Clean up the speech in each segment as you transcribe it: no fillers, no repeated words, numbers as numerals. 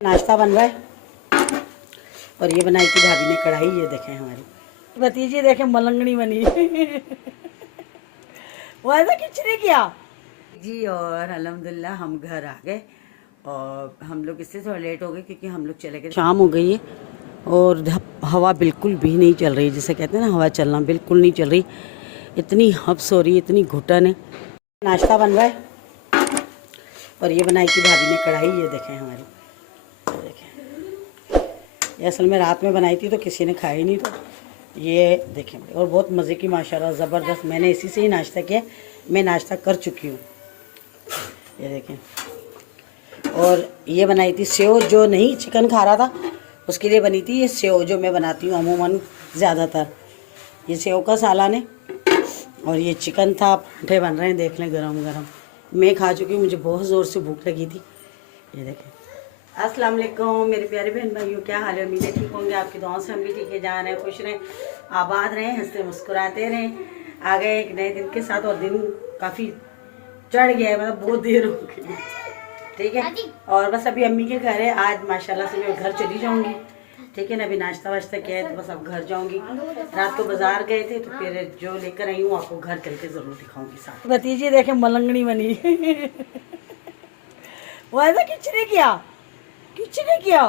नाश्ता बन रहा है और ये बनाई थी भाभी ने कढ़ाई। ये देखें हमारी भतीजी, देखें मलंगनी बनी वो ऐसा खिचड़ी किया जी। और अल्हम्दुलिल्लाह हम घर आ गए और हम लोग इससे थोड़ा लेट हो गए क्योंकि हम लोग चले गए, शाम हो गई है और हवा बिल्कुल भी नहीं चल रही। जिसे कहते हैं ना हवा चलना, बिल्कुल नहीं चल रही। इतनी हब्स हो रही है, इतनी घुटन है। नाश्ता बन रहा है और ये बनाई थी भाभी ने कढ़ाई। ये देखें हमारी, देखें ये असल में रात में बनाई थी तो किसी ने खाई नहीं, तो ये देखें और बहुत मज़े की माशाल्लाह ज़बरदस्त। मैंने इसी से ही नाश्ता किया, मैं नाश्ता कर चुकी हूँ। ये देखें और ये बनाई थी सेव, जो नहीं चिकन खा रहा था उसके लिए बनी थी ये सेव, जो मैं बनाती हूँ अमूमन ज़्यादातर। ये सेव का सालन है और ये चिकन था। पराठे बन रहे हैं, देख लें गरम गरम। मैं खा चुकी हूँ, मुझे बहुत ज़ोर से भूख लगी थी। ये देखें। अस्सलाम वालेकुम मेरे प्यारे बहन भाइयों, क्या हाल है? उम्मीदें ठीक होंगे, आपकी दुआओं से हम भी ठीक है। जहाँ रहें खुश रहें, आबाद रहें, हंसते मुस्कुराते रहें। आ गए एक नए दिन के साथ और दिन काफ़ी चढ़ गया है, मतलब बहुत देर हो गई, ठीक है। और बस अभी अम्मी के घर है, आज माशाल्लाह से मैं घर चली जाऊँगी, ठीक है ना। अभी नाश्ता वाश्ता किया है तो बस अब घर जाऊँगी। रात को बाजार गए थे तो फिर जो लेकर आई हूँ आपको घर चल के ज़रूर दिखाऊँगी साथ। भतीजी देखें मलंगनी बनी वो ऐसा खिचड़ी किया, किचने किया,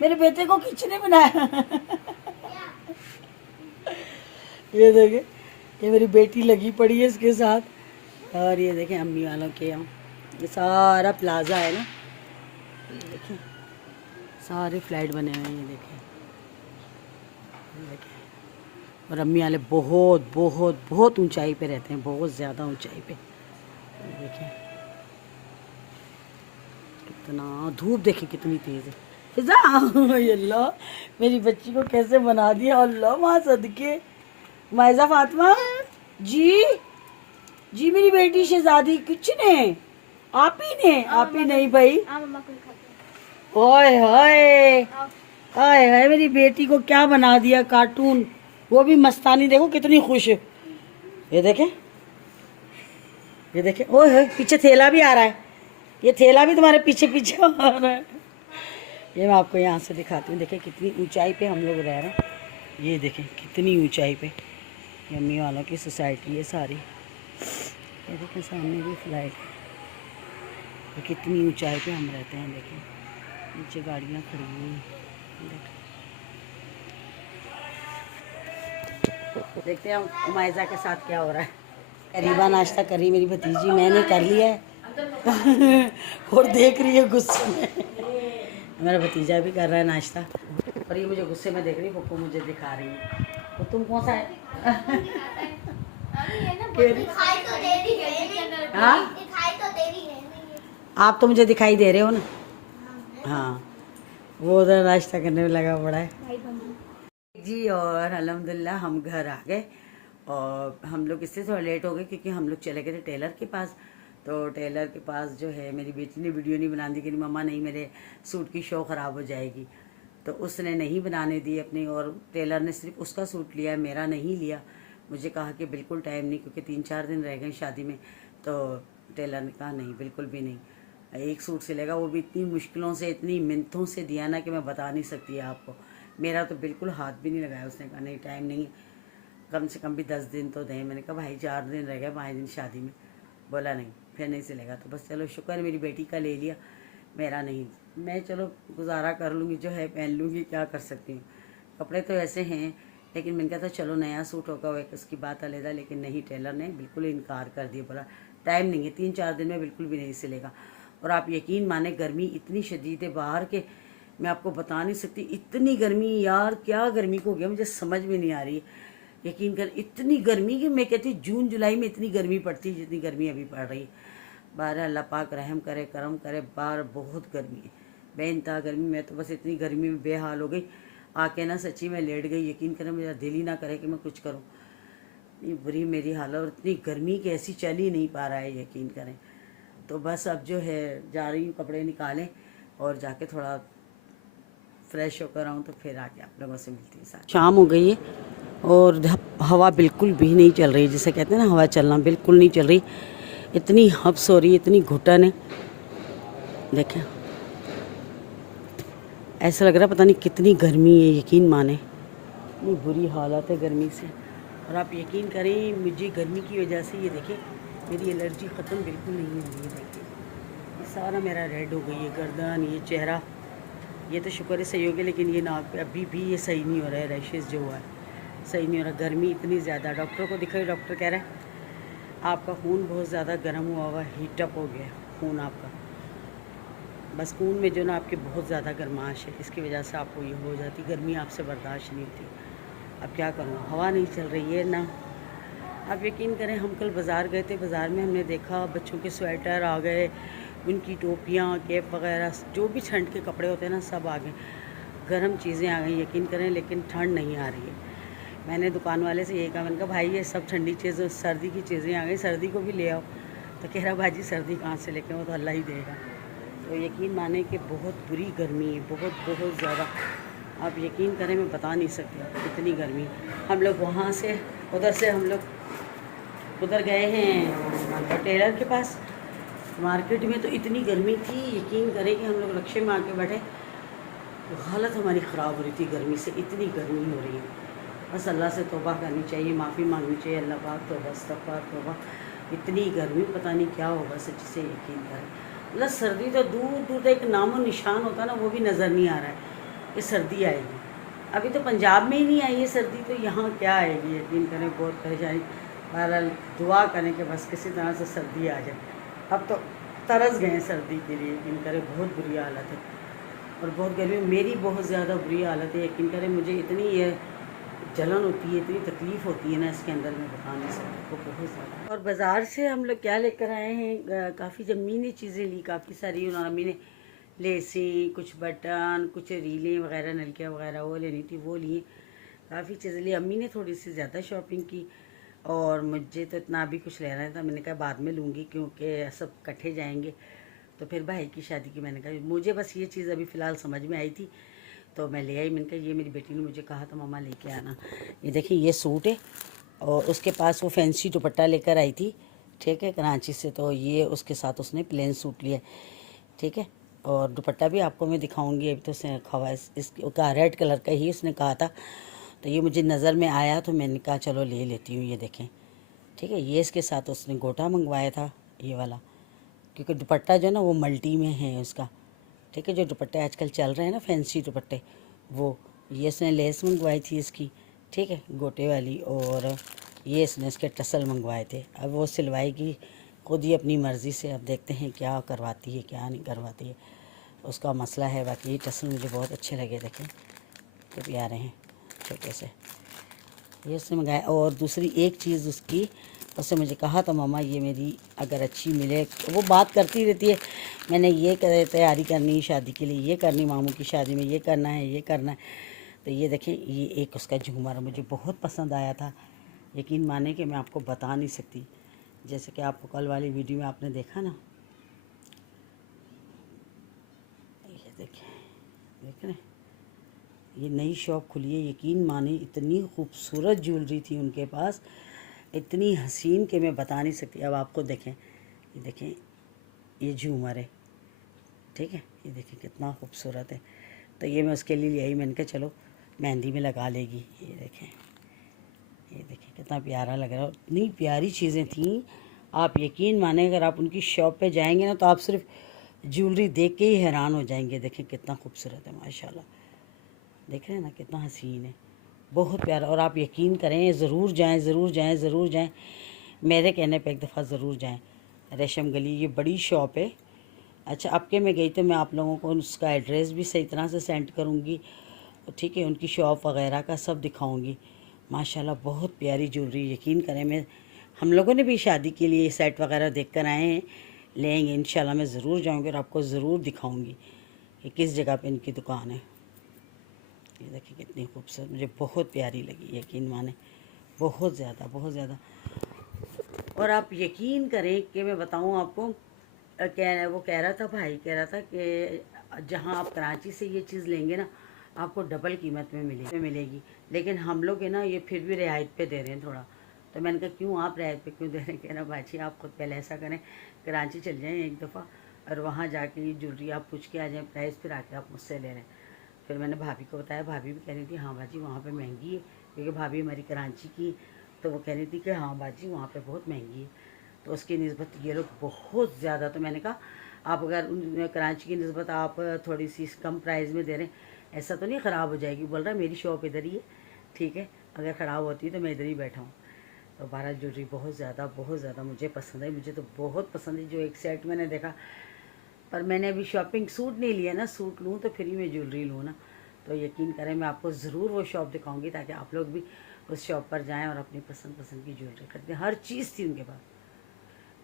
मेरे बेटे को किचने बनाया ये देखें, ये मेरी बेटी लगी पड़ी है इसके साथ। और ये देखें अम्मी वालों के यहाँ ये सारा प्लाजा है ना, ये देखें सारे फ्लैट बने हुए हैं। ये देखें, ये देखें। और अम्मी वाले बहुत बहुत बहुत ऊंचाई पे रहते हैं, बहुत ज़्यादा ऊंचाई पे। ये देखें कितना धूप, देखे कितनी तेज़ है। फिजा अल्लाह मेरी बच्ची को कैसे बना दिया, अल्लाह माँ सदके। मायजा फातिमा जी, जी मेरी बेटी शहजादी, कुछ ने आप ही ने, आप ही नहीं भाई। ओए हाय हाय हाय, मेरी बेटी को क्या बना दिया, कार्टून, वो भी मस्तानी। देखो कितनी खुश है। ये देखें, ये देखें, ओए हाय पीछे थैला भी आ रहा है, ये थैला भी तुम्हारे पीछे पीछे आ रहा है। ये मैं आपको यहाँ से दिखाती हूँ। देखें कितनी ऊंचाई पे हम लोग रह रहे हैं। ये देखें कितनी ऊंचाई पे अम्मी वालों की सोसाइटी है सारी। ये देखें सामने भी फ्लाइट है, तो कितनी ऊंचाई पे हम रहते हैं। देखें नीचे गाड़ियाँ खड़ी हुई हैं। देखते हैं उमाइजा के साथ क्या हो रहा है। करीबा नाश्ता कर रही मेरी भतीजी, मैंने कर लिया है और देख रही है गुस्से में। मेरा भतीजा भी कर रहा है नाश्ता और ये मुझे गुस्से में देख रही है। पप्पू मुझे दिखा रही है, तो तुम कौन सा है हाँ? आप तो मुझे दिखाई दे रहे हो ना। हाँ, वो उधर नाश्ता करने में लगा पड़ा है जी। और अल्हम्दुलिल्लाह हम घर आ गए और हम लोग इससे थोड़ा लेट हो गए क्योंकि हम लोग चले गए थे टेलर के पास। तो टेलर के पास जो है मेरी बेटी ने वीडियो नहीं बना दी कि मम्मा नहीं मेरे सूट की शो ख़राब हो जाएगी, तो उसने नहीं बनाने दी अपनी। और टेलर ने सिर्फ उसका सूट लिया, मेरा नहीं लिया। मुझे कहा कि बिल्कुल टाइम नहीं, क्योंकि 3-4 दिन रह गए शादी में। तो टेलर ने कहा नहीं, बिल्कुल भी नहीं, एक सूट सिलेगा, वो भी इतनी मुश्किलों से, इतनी मिन्नतों से दिया ना कि मैं बता नहीं सकती आपको। मेरा तो बिल्कुल हाथ भी नहीं लगाया। उसने कहा नहीं टाइम नहीं, कम से कम भी 10 दिन तो दें। मैंने कहा भाई 4 दिन रह गए 5 दिन शादी में। बोला नहीं, फिर नहीं सिलेगा। तो बस चलो शुक्र मेरी बेटी का ले लिया, मेरा नहीं। मैं चलो गुजारा कर लूँगी, जो है पहन लूँगी, क्या कर सकती हूँ। कपड़े तो ऐसे हैं, लेकिन मैंने कहा था चलो नया सूट होगा वो उसकी बात अलग, लेकिन नहीं, टेलर ने बिल्कुल इनकार कर दिया। बोला टाइम नहीं है, 3-4 दिन में बिल्कुल भी नहीं सिलेगा। और आप यकीन माने गर्मी इतनी शदीद है बाहर के, मैं आपको बता नहीं सकती। इतनी गर्मी यार, क्या गर्मी को हो गया मुझे समझ में नहीं आ रही है। यकीन कर, इतनी गर्मी कि मैं कहती जून जुलाई में इतनी गर्मी पड़ती है जितनी गर्मी अभी पड़ रही है। बाहर अल्लाह पाक रहम करे, करम करे। बाहर बहुत गर्मी है, बेइंतहा गर्मी। मैं तो बस इतनी गर्मी में बेहाल हो गई, आके ना सच्ची में लेट गई। यकीन करें मेरा दिल ही ना करे कि मैं कुछ करूं, ये बुरी मेरी हालत। और इतनी गर्मी की ऐसी चल ही नहीं पा रहा है, यकीन करें। तो बस अब जो है जा रही हूँ कपड़े निकालें और जाके थोड़ा फ्रेश होकर आऊँ, तो फिर आके आप लोगों से मिलती हूँ। शाम हो गई है और हवा बिल्कुल भी नहीं चल रही। जिसे कहते हैं ना हवा चलना, बिल्कुल नहीं चल रही। इतनी हब्स हो रही है, इतनी घुटन है। देखें ऐसा लग रहा है पता नहीं कितनी गर्मी है, यकीन माने इतनी बुरी हालत है गर्मी से। और आप यकीन करें मुझे गर्मी की वजह से ये देखिए मेरी एलर्जी ख़त्म बिल्कुल नहीं हो रही है। देखिए ये सारा मेरा रेड हो गई है, गर्दन, ये चेहरा, ये तो शुक्र है सही हो गया, लेकिन ये नाक पे अभी भी ये सही नहीं हो रहा है, रैशेज़ जो हुआ है सही नहीं हो रहा। गर्मी इतनी ज़्यादा, डॉक्टर को दिखाई, डॉक्टर कह रहा है आपका खून बहुत ज़्यादा गर्म हुआ हुआ, हीटअप हो गया खून आपका, बस खून में जो ना आपके बहुत ज़्यादा गर्माश है, इसकी वजह से आपको ये हो जाती, गर्मी आपसे बर्दाश्त नहीं होती। अब क्या करूँ, हवा नहीं चल रही है ना। आप यकीन करें हम कल बाज़ार गए थे, बाज़ार में हमने देखा बच्चों के स्वेटर आ गए, उनकी टोपियाँ, कैप वगैरह, जो भी ठंड के कपड़े होते हैं ना सब आ गए, गर्म चीज़ें आ गई यकीन करें, लेकिन ठंड नहीं आ रही है। मैंने दुकान वाले से यही कहा, मैंने कहा भाई ये सब ठंडी चीज़ें, सर्दी की चीज़ें आ गई, सर्दी को भी ले आओ। तो कह रहा भाजी सर्दी कहाँ से लेके, वो तो अल्लाह ही देगा। तो यकीन माने कि बहुत बुरी गर्मी है, बहुत बहुत ज़्यादा। आप यकीन करें मैं बता नहीं सकती कितनी गर्मी। हम लोग वहाँ से उधर से हम लोग उधर गए हैं टेलर के पास, मार्केट में तो इतनी गर्मी थी, यकीन करें कि हम लोग रिक्शे में आके बैठे तो हालत हमारी ख़राब हो रही थी गर्मी से, इतनी गर्मी हो रही है। बस अल्लाह से तौबा करनी चाहिए, माफ़ी मांगनी चाहिए, अल्लाह पाक तौबा इस्तग़फ़ार तौबा। इतनी गर्मी पता नहीं क्या होगा, सच्ची से यकीन करें। मतलब सर्दी तो दूर दूर तक एक नामो निशान होता ना, वो भी नज़र नहीं आ रहा है कि सर्दी आएगी। अभी तो पंजाब में ही नहीं आई है सर्दी, तो यहाँ क्या आएगी, यकीन करें बहुत परेशानी। बहरहाल दुआ करें कि बस किसी तरह से सर्दी आ जाए। अब तो तरस गए सर्दी के लिए, यकीन करें बहुत बुरी हालत है और बहुत गर्मी, मेरी बहुत ज़्यादा बुरी हालत है। यकीन करें मुझे इतनी ये जलन होती है, इतनी तकलीफ़ होती है ना इसके अंदर, मैं बता नहीं सकती वो बहुत ज़्यादा। और बाज़ार से हम लोग क्या लेकर आए हैं, काफ़ी जमी ने चीज़ें ली, काफ़ी सारी अम्मी ने लेसें, कुछ बटन, कुछ रीलें वगैरह, नलकियाँ वगैरह वो लेनी थी वो लिए, काफ़ी चीज़ें ली। अम्मी ने थोड़ी सी ज़्यादा शॉपिंग की और मुझे तो इतना अभी कुछ लेना था, मैंने कहा बाद में लूँगी क्योंकि सब इकट्ठे जाएंगे। तो फिर भाई की शादी की मैंने कहा मुझे बस ये चीज़ अभी फ़िलहाल समझ में आई थी तो मैं ले आई। मैंने कहा ये मेरी बेटी ने मुझे कहा था मम्मा लेके आना। ये देखिए ये सूट है और उसके पास वो फैंसी दुपट्टा लेकर आई थी, ठीक है, कराची से, तो ये उसके साथ उसने प्लेन सूट लिया, ठीक है। और दुपट्टा भी आपको मैं दिखाऊंगी, अभी तो उसने रखा हुआ है इसका रेड कलर का ही उसने कहा था, तो ये मुझे नज़र में आया तो मैंने कहा चलो ले लेती हूँ। ये देखें, ठीक है, ये इसके साथ उसने गोटा मंगवाया था ये वाला, क्योंकि दुपट्टा जो ना वो मल्टी में है उसका, ठीक है, जो दुपट्टे आजकल चल रहे हैं ना फैंसी दुपट्टे, वो ये इसने लेस मंगवाई थी इसकी, ठीक है, गोटे वाली, और ये इसने इसके टसल मंगवाए थे। अब वो सिलवाएगी खुद ही अपनी मर्ज़ी से, अब देखते हैं क्या करवाती है क्या नहीं करवाती है, उसका मसला है। बाकी ये टसल मुझे बहुत अच्छे लगे, देखें तो प्यारे हैं, छोटे से, ये उसने मंगाया। और दूसरी एक चीज़ उसकी, उससे मुझे कहा था मम्मा ये मेरी अगर अच्छी मिले, वो बात करती रहती है मैंने ये तैयारी करनी शादी के लिए, ये करनी मामू की शादी में, ये करना है ये करना है। तो ये देखें ये एक उसका झूमर मुझे बहुत पसंद आया था, यकीन माने कि मैं आपको बता नहीं सकती। जैसे कि आपको कल वाली वीडियो में आपने देखा ना, ये देखें, देख रहे हैं, ये नई शॉप खुली है, यकीन माने इतनी खूबसूरत ज्वेलरी थी उनके पास, इतनी हसीन कि मैं बता नहीं सकती। अब आपको देखें, ये देखें ये झूमर है, ठीक है, ये देखें कितना खूबसूरत है। तो ये मैं उसके लिए ले आई, मैंने कहा चलो मेहंदी में लगा लेगी। ये देखें कितना प्यारा लग रहा है, इतनी प्यारी चीज़ें थीं, आप यकीन माने अगर आप उनकी शॉप पे जाएंगे ना तो आप सिर्फ ज्वेलरी देख के ही हैरान हो जाएंगे। देखें कितना खूबसूरत है माशाल्लाह, देख रहे हैं ना कितना हसीन है, बहुत प्यारा। और आप यकीन करें ज़रूर जाएं ज़रूर जाएं ज़रूर जाएं, मेरे कहने पे एक दफ़ा ज़रूर जाएं। रेशम गली ये बड़ी शॉप है। अच्छा अब के मैं गई तो मैं आप लोगों को उसका एड्रेस भी सही तरह से सेंड करूँगी, ठीक है, उनकी शॉप वगैरह का सब दिखाऊँगी। माशाल्लाह बहुत प्यारी ज्वेलरी, यकीन करें मैं, हम लोगों ने भी शादी के लिए सेट वगैरह देख कर आए हैं, लेंगे इंशाल्लाह, मैं ज़रूर जाऊँगी और आपको ज़रूर दिखाऊँगी कि किस जगह पे इनकी दुकान है। ये देखिए कितनी खूबसूरत, मुझे बहुत प्यारी लगी, यकीन माने बहुत ज़्यादा बहुत ज़्यादा। और आप यकीन करें कि मैं बताऊं आपको, वो कह रहा था, भाई कह रहा था कि जहां आप कराची से ये चीज़ लेंगे ना आपको डबल कीमत में मिलेगी, लेकिन हम लोग है ना ये फिर भी रियायत पे दे रहे हैं थोड़ा। तो मैंने कहा क्यों आप रियायत पे क्यों दे रहे हैं? कह रहा बाजी आप खुद पहले ऐसा करें, कराची चल जाएँ एक दफ़ा और वहाँ जाके ये ज्वेलरी आप पूछ के आ जाएँ प्राइस, फिर आके आप मुझसे ले लें। फिर मैंने भाभी को बताया, भाभी भी कह रही थी हाँ बाजी वहाँ पे महंगी है, क्योंकि भाभी हमारी कराची की, तो वो कह रही थी कि हाँ बाजी वहाँ पे बहुत महंगी है। तो उसकी निस्बत ये लोग बहुत ज़्यादा, तो मैंने कहा आप अगर उन कराची की निस्बत आप थोड़ी सी कम प्राइस में दे रहे हैं, ऐसा तो नहीं ख़राब हो जाएगी। बोल रहा है मेरी शॉप इधर ही है, ठीक है, अगर ख़राब होती तो मैं इधर ही बैठा हूँ। तो 12 ज्वेलरी बहुत ज़्यादा मुझे पसंद है, मुझे तो बहुत पसंद है। जो एक सेट मैंने देखा, पर मैंने अभी शॉपिंग सूट नहीं लिया ना, सूट लूँ तो फिर ही मैं ज्वेलरी लूँ ना। तो यकीन करें मैं आपको ज़रूर वो शॉप दिखाऊंगी, ताकि आप लोग भी उस शॉप पर जाएं और अपनी पसंद की ज्वेलरी खरीदें। हर चीज़ थी उनके पास।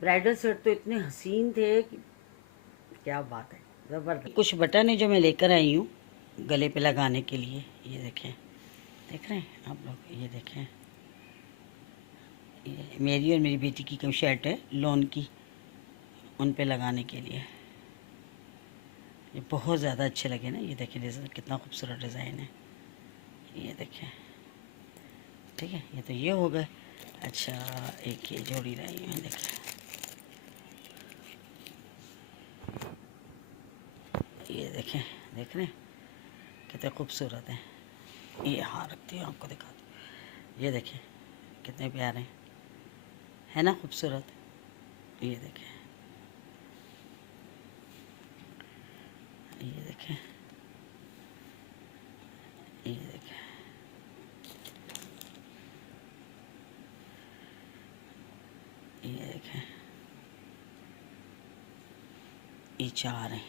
ब्राइडल सेट तो इतने हसीन थे कि क्या बात है, ज़बरदस्त। कुछ बटन है जो मैं लेकर आई हूँ गले पे लगाने के लिए, ये देखें, देख रहे हैं आप लोग, ये देखें, ये मेरी और मेरी बेटी की कोई शर्ट है लॉन की, उन पे लगाने के लिए। ये बहुत ज़्यादा अच्छे लगे ना, ये देखें डिज़ाइन कितना खूबसूरत डिज़ाइन है, ये देखें, ठीक है। ये तो ये हो गए। अच्छा एक ये जोड़ी रही है, देखें, ये देखें, देख रहे हैं कितने खूबसूरत हैं। ये हाँ रखती हूँ, आपको दिखा दूँ, ये देखें कितने प्यारे हैं, है ना खूबसूरत। ये देखें, ये देखें, ये देखें, ये देखें, ये 4 हैं,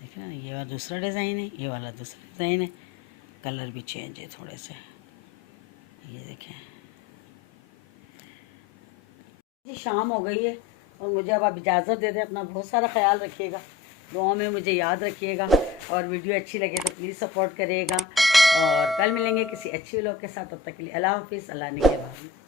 देख रहे हैं। ये वाला दूसरा डिज़ाइन है, ये वाला दूसरा डिज़ाइन है, कलर भी चेंज है थोड़े से, ये देखें। जी शाम हो गई है और मुझे अब आप इजाज़त दे दें। अपना बहुत सारा ख्याल रखिएगा, दुआओं में मुझे याद रखिएगा, और वीडियो अच्छी लगे तो प्लीज़ सपोर्ट करिएगा। और कल मिलेंगे किसी अच्छी व्लॉग के साथ, तब तक के लिए अल्लाह हाफिज़, अल्लाह निगहबान।